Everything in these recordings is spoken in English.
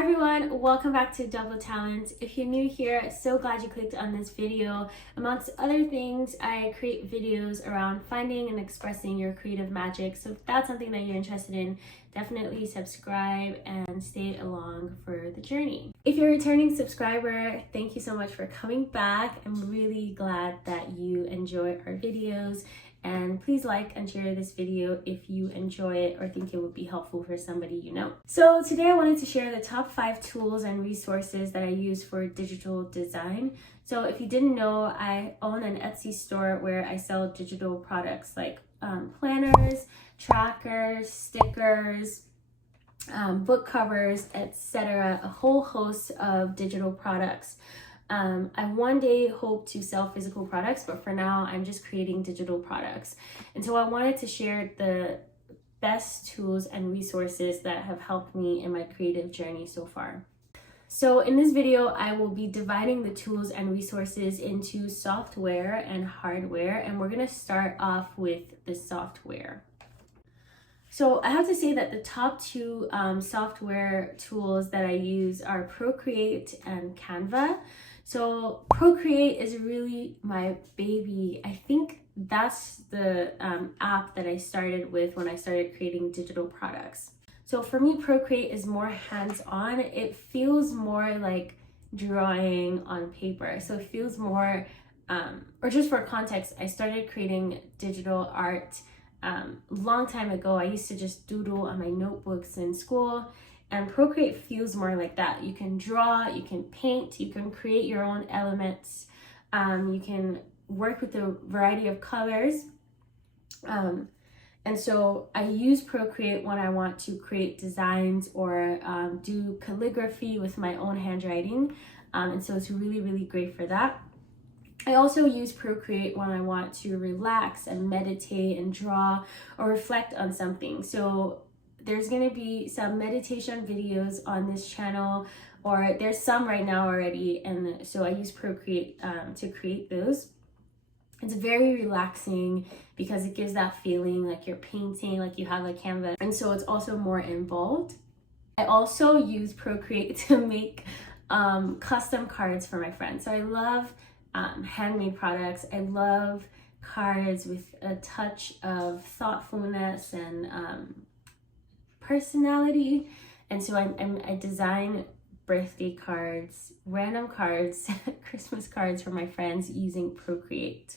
Hi everyone, welcome back to Double Talent. If you're new here, so glad you clicked on this video. Amongst other things, I create videos around finding and expressing your creative magic. So if that's something that you're interested in, definitely subscribe and stay along for the journey. If you're a returning subscriber, thank you so much for coming back. I'm really glad that you enjoy our videos. And please like and share this video if you enjoy it or think it would be helpful for somebody you know. So today I wanted to share the top 5 tools and resources that I use for digital design. So if you didn't know, I own an Etsy store where I sell digital products like planners, trackers, stickers, book covers, etc. A whole host of digital products. I one day hope to sell physical products, but for now I'm just creating digital products. And so I wanted to share the best tools and resources that have helped me in my creative journey so far. So in this video, I will be dividing the tools and resources into software and hardware, and we're going to start off with the software. So I have to say that the top 2 software tools that I use are Procreate and Canva. So Procreate is really my baby. I think that's the app that I started with when I started creating digital products. So for me, Procreate is more hands-on. It feels more like drawing on paper. So it feels more, or just for context, I started creating digital art long time ago. I used to just doodle on my notebooks in school. And Procreate feels more like that. You can draw, you can paint, you can create your own elements. You can work with a variety of colors. And so I use Procreate when I want to create designs or do calligraphy with my own handwriting. And so it's really, really great for that. I also use Procreate when I want to relax and meditate and draw or reflect on something. So there's going to be some meditation videos on this channel, or there's some right now already, and so I use Procreate to create those. It's very relaxing because it gives that feeling like you're painting, like you have a canvas, and so it's also more involved. I also use Procreate to make custom cards for my friends. So I love handmade products. I love cards with a touch of thoughtfulness and personality, and so I design birthday cards, random cards, Christmas cards for my friends using Procreate.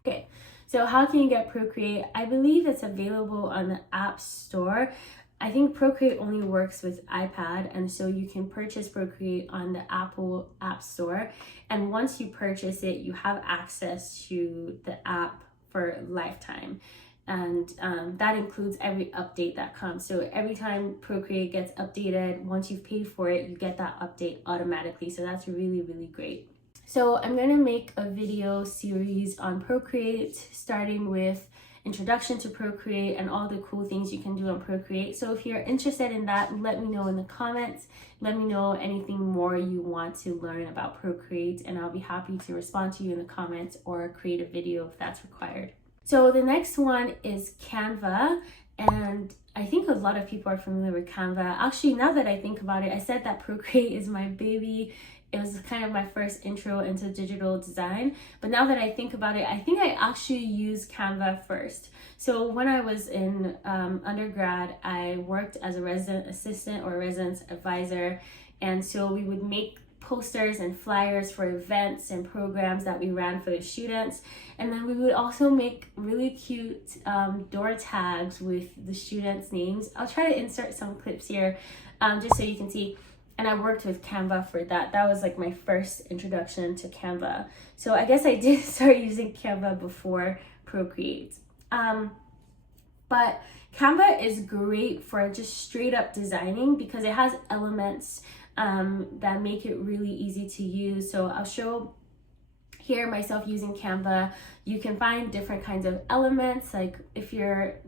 Okay, so how can you get Procreate? I believe it's available on the App Store. I think Procreate only works with iPad, and so you can purchase Procreate on the Apple App Store, and once you purchase it, you have access to the app for lifetime. And that includes every update that comes. So every time Procreate gets updated, once you've paid for it, you get that update automatically. So that's really, really great. So I'm going to make a video series on Procreate, starting with introduction to Procreate and all the cool things you can do on Procreate. So if you're interested in that, let me know in the comments. Let me know anything more you want to learn about Procreate, and I'll be happy to respond to you in the comments or create a video if that's required. So the next one is Canva, and I think a lot of people are familiar with Canva. Actually, now that I think about it, I said that Procreate is my baby. It was kind of my first intro into digital design, but now that I think about it, I think I actually used Canva first. So when I was in undergrad, I worked as a resident assistant or residence advisor, and so we would make posters and flyers for events and programs that we ran for the students, and then we would also make really cute door tags with the students' names. I'll try to insert some clips here just so you can see. And I worked with Canva for that. That was like my first introduction to Canva. So I guess I did start using Canva before Procreate. But Canva is great for just straight up designing because it has elements that make it really easy to use. So I'll show here myself using Canva. You can find different kinds of elements, like if you're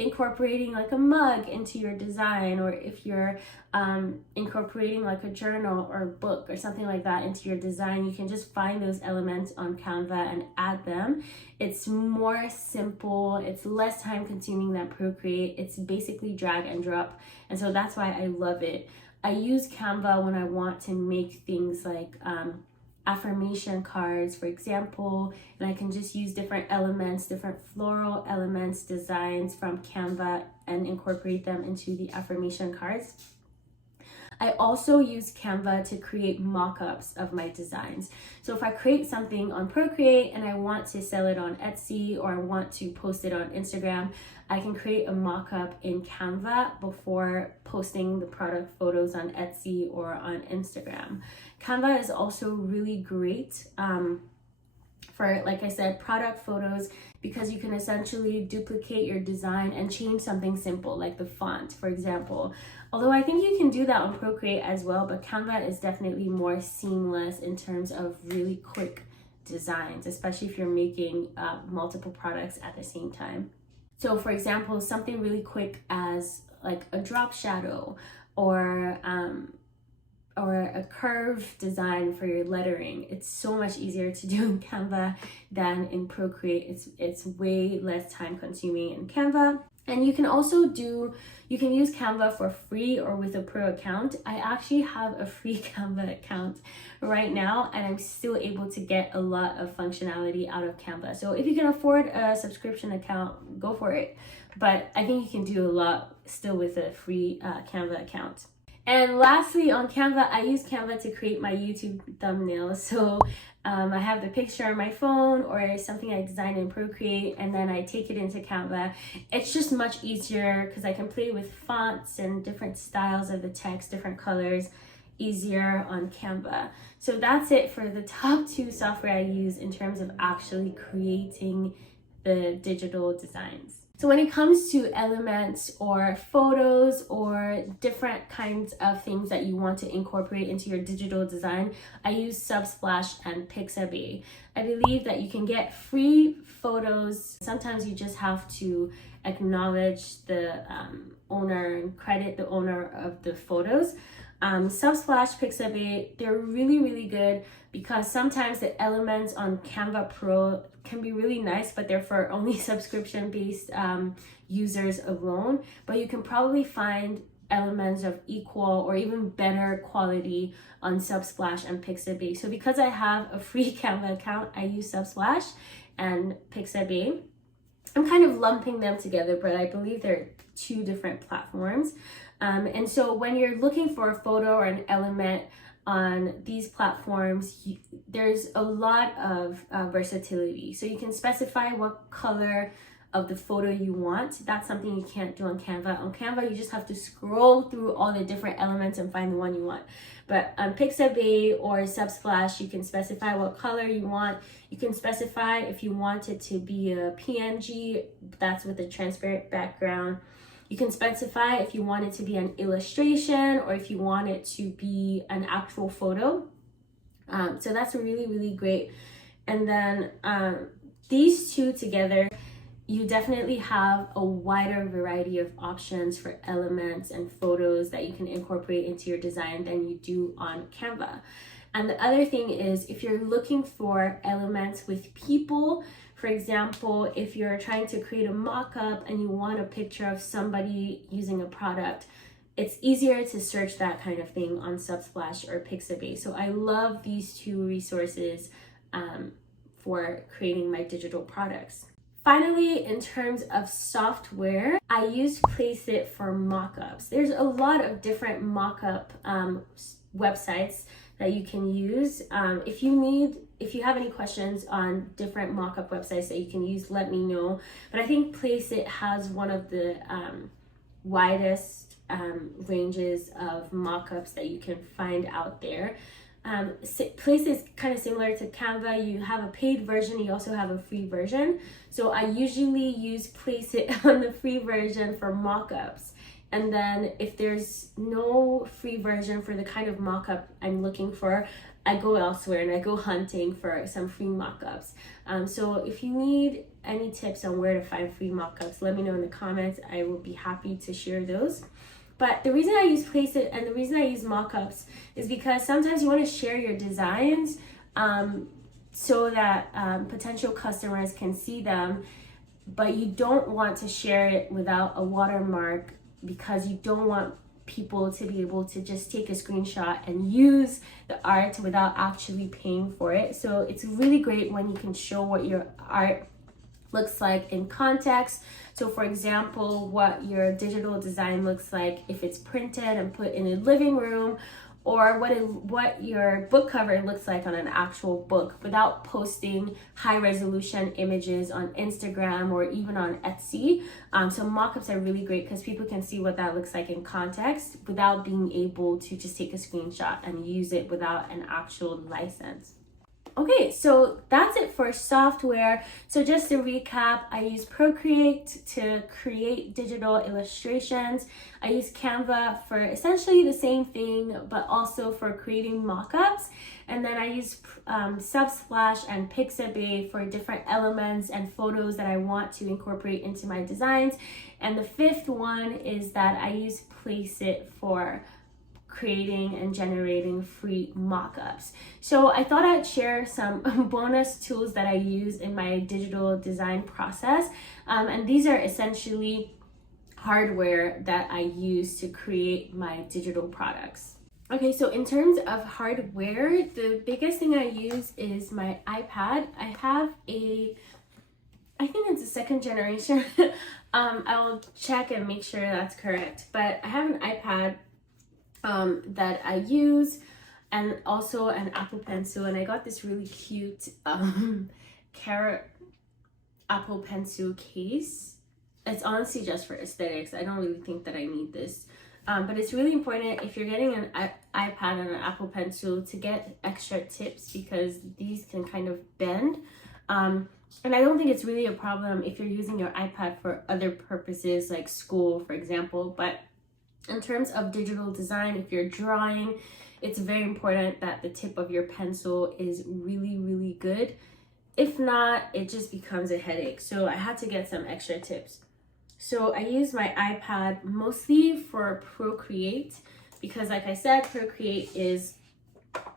incorporating like a mug into your design, or if you're incorporating like a journal or book or something like that into your design, you can just find those elements on Canva and add them. It's more simple, it's less time consuming than Procreate. It's basically drag and drop, and so that's why I love it. I use Canva when I want to make things like affirmation cards, for example, and I can just use different elements, different floral elements, designs from Canva and incorporate them into the affirmation cards. I also use Canva to create mock-ups of my designs. So if I create something on Procreate and I want to sell it on Etsy or I want to post it on Instagram, I can create a mock-up in Canva before posting the product photos on Etsy or on Instagram. Canva is also really great for, like I said, product photos, because you can essentially duplicate your design and change something simple like the font, for example. Although I think you can do that on Procreate as well, but Canva is definitely more seamless in terms of really quick designs, especially if you're making multiple products at the same time. So for example, something really quick as like a drop shadow or a curve design for your lettering. It's so much easier to do in Canva than in Procreate. It's way less time consuming in Canva. And you can also you can use Canva for free or with a pro account. I actually have a free Canva account right now, and I'm still able to get a lot of functionality out of Canva. So if you can afford a subscription account, go for it. But I think you can do a lot still with a free Canva account. And lastly, on Canva, I use Canva to create my YouTube thumbnails. So I have the picture on my phone or something I designed in Procreate, and then I take it into Canva. It's just much easier because I can play with fonts and different styles of the text, different colors, easier on Canva. So that's it for the top 2 software I use in terms of actually creating the digital designs. So when it comes to elements or photos or different kinds of things that you want to incorporate into your digital design, I use Unsplash and Pixabay. I believe that you can get free photos. Sometimes you just have to acknowledge the owner and credit the owner of the photos. Unsplash, Pixabay, they're really good because sometimes the elements on Canva Pro can be really nice, but they're for only subscription-based users alone. But you can probably find elements of equal or even better quality on Unsplash and Pixabay. So because I have a free Canva account, I use Unsplash and Pixabay. I'm kind of lumping them together, but I believe they're 2 different platforms. And so when you're looking for a photo or an element on these platforms, there's a lot of versatility. So you can specify what color of the photo you want. That's something you can't do on Canva. On Canva, you just have to scroll through all the different elements and find the one you want. But on Pixabay or Unsplash, you can specify what color you want. You can specify if you want it to be a PNG, that's with a transparent background. You can specify if you want it to be an illustration or if you want it to be an actual photo. So that's really great. And then these 2 together, you definitely have a wider variety of options for elements and photos that you can incorporate into your design than you do on Canva. And the other thing is, if you're looking for elements with people, for example, if you're trying to create a mock-up and you want a picture of somebody using a product, it's easier to search that kind of thing on Unsplash or Pixabay. So I love these 2 resources for creating my digital products. Finally, in terms of software, I use Placeit for mock-ups. There's a lot of different mock-up websites that you can use. If you have any questions on different mock-up websites that you can use, let me know. But I think Placeit has one of the widest ranges of mock-ups that you can find out there. Placeit is kind of similar to Canva. You have a paid version, you also have a free version. So I usually use Placeit on the free version for mock-ups. And then if there's no free version for the kind of mock-up I'm looking for, I go elsewhere and I go hunting for some free mock-ups. So if you need any tips on where to find free mock-ups, let me know in the comments. I will be happy to share those. But the reason I use Placeit and the reason I use mock-ups is because sometimes you want to share your designs so that potential customers can see them, but you don't want to share it without a watermark because you don't want people to be able to just take a screenshot and use the art without actually paying for it. So it's really great when you can show what your art looks like in context. So for example, what your digital design looks like if it's printed and put in a living room, or what your book cover looks like on an actual book without posting high resolution images on Instagram or even on Etsy. So mockups are really great because people can see what that looks like in context without being able to just take a screenshot and use it without an actual license. Okay, so that's it for software. So just to recap, I use Procreate to create digital illustrations. I use Canva for essentially the same thing, but also for creating mockups. And then I use Unsplash and Pixabay for different elements and photos that I want to incorporate into my designs. And the fifth one is that I use Placeit for creating and generating free mockups. So I thought I'd share some bonus tools that I use in my digital design process. And these are essentially hardware that I use to create my digital products. Okay, so in terms of hardware, the biggest thing I use is my iPad. I have I think it's a second generation. I will check and make sure that's correct. But I have an iPad that I use, and also an Apple Pencil, and I got this really cute carrot Apple Pencil case. It's honestly just for aesthetics. I don't really think that I need this, but it's really important if you're getting an iPad and an Apple Pencil to get extra tips, because these can kind of bend, and I don't think it's really a problem if you're using your iPad for other purposes like school, for example. But in terms of digital design, if you're drawing, it's very important that the tip of your pencil is really, really good. If not, it just becomes a headache. So I had to get some extra tips. So I use my iPad mostly for Procreate because, like I said, Procreate is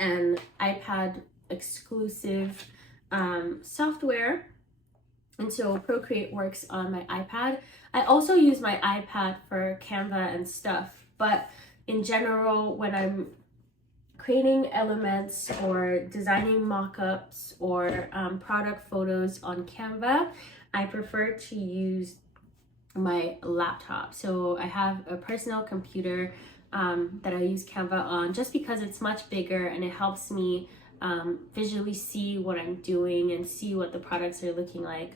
an iPad exclusive software. And so Procreate works on my iPad. I also use my iPad for Canva and stuff, but in general, when I'm creating elements or designing mockups or product photos on Canva, I prefer to use my laptop. So I have a personal computer that I use Canva on just because it's much bigger and it helps me visually see what I'm doing and see what the products are looking like,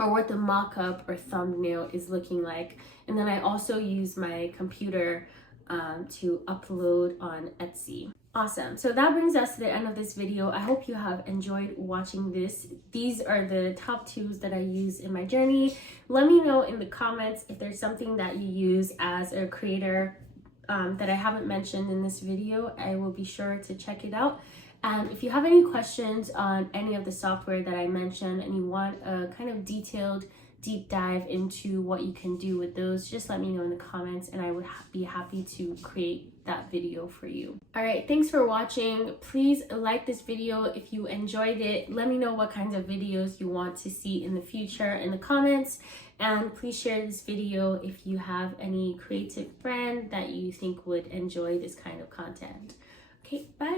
or what the mock-up or thumbnail is looking like. And then I also use my computer to upload on Etsy. Awesome. So that brings us to the end of this video. I hope you have enjoyed watching this. These are the top tools that I use in my journey. Let me know in the comments if there's something that you use as a creator that I haven't mentioned in this video. I will be sure to check it out. And if you have any questions on any of the software that I mentioned and you want a kind of detailed deep dive into what you can do with those, just let me know in the comments and I would be happy to create that video for you. All right, thanks for watching. Please like this video if you enjoyed it. Let me know what kinds of videos you want to see in the future in the comments, and please share this video if you have any creative friend that you think would enjoy this kind of content. Okay, bye.